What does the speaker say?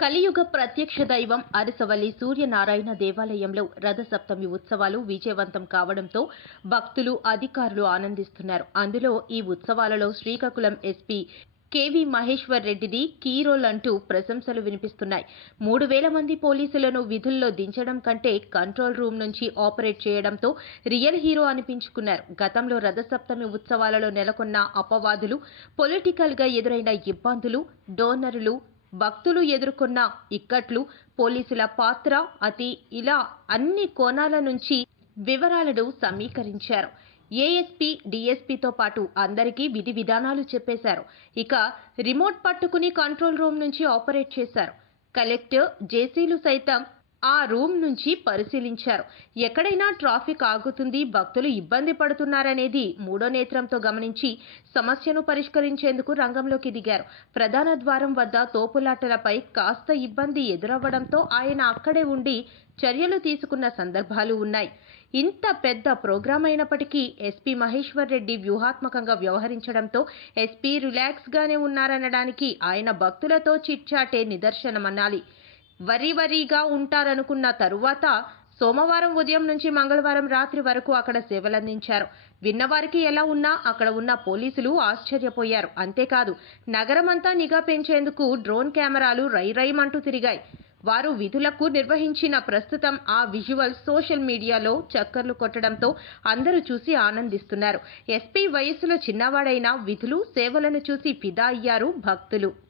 కలియుగ ప్రత్యక్ష దైవం అరసవల్లి సూర్యనారాయణ దేవాలయంలో రథసప్తమి ఉత్సవాలు విజయవంతం కావడంతో భక్తులు అధికారులు ఆనందిస్తున్నారు. అందులో ఈ ఉత్సవాలలో శ్రీకాకుళం ఎస్పీ కేవీ మహేశ్వర్ రెడ్డిది కీ రోల్ అంటూ ప్రశంసలు వినిపిస్తున్నాయి. మూడు వేల మంది పోలీసులను విధుల్లో దించడం కంటే కంట్రోల్ రూమ్ నుంచి ఆపరేట్ చేయడంతో రియల్ హీరో అనిపించుకున్నారు. గతంలో రథసప్తమి ఉత్సవాలలో నెలకొన్న అపవాదులు పొలిటికల్గా ఎదురైన ఇబ్బందులు డోనరులు భక్తులు ఎదుర్కొన్న ఇక్కట్లు పోలీసుల పాత్ర అతి ఇలా అన్ని కోణాల నుంచి వివరాలను సమీకరించారు. ఏఎస్పీ డీఎస్పీతో పాటు అందరికీ విధి విధానాలు చెప్పేశారు. ఇక రిమోట్ పట్టుకుని కంట్రోల్ రూమ్ నుంచి ఆపరేట్ చేశారు. కలెక్టర్ జేసీలు సైతం ఆ రూమ్ నుంచి పరిశీలించారు. ఎక్కడైనా ట్రాఫిక్ ఆగుతుంది భక్తులు ఇబ్బంది పడుతున్నారనేది మూడో నేత్రంతో గమనించి సమస్యను పరిష్కరించేందుకు రంగంలోకి దిగారు. ప్రధాన ద్వారం వద్ద తోపులాటలపై కాస్త ఇబ్బంది ఎదురవ్వడంతో ఆయన అక్కడే ఉండి చర్యలు తీసుకున్న సందర్భాలు ఉన్నాయి. ఇంత పెద్ద ప్రోగ్రాం అయినప్పటికీ ఎస్పీ మహేశ్వర్ రెడ్డి వ్యూహాత్మకంగా వ్యవహరించడంతో ఎస్పీ రిలాక్స్గానే ఉన్నారనడానికి ఆయన భక్తులతో చిట్చాటే నిదర్శనమనాలి వరి వరిగా ఉంటారనుకున్న తరువాత సోమవారం ఉదయం నుంచి మంగళవారం రాత్రి వరకు అక్కడ సేవలందించారు. విన్నవారికి ఎలా ఉన్నా అక్కడ ఉన్న పోలీసులు ఆశ్చర్యపోయారు. అంతేకాదు నగరమంతా నిఘా పెంచేందుకు డ్రోన్ కెమెరాలు రై రైమంటూ తిరిగాయి. వారు విధులకు నిర్వహించిన ప్రస్తుతం ఆ విజువల్ సోషల్ మీడియాలో చక్కర్లు కొట్టడంతో అందరూ చూసి ఆనందిస్తున్నారు. ఎస్పీ వయస్సులో చిన్నవాడైన విధులు సేవలను చూసి ఫిదా అయ్యారు భక్తులు.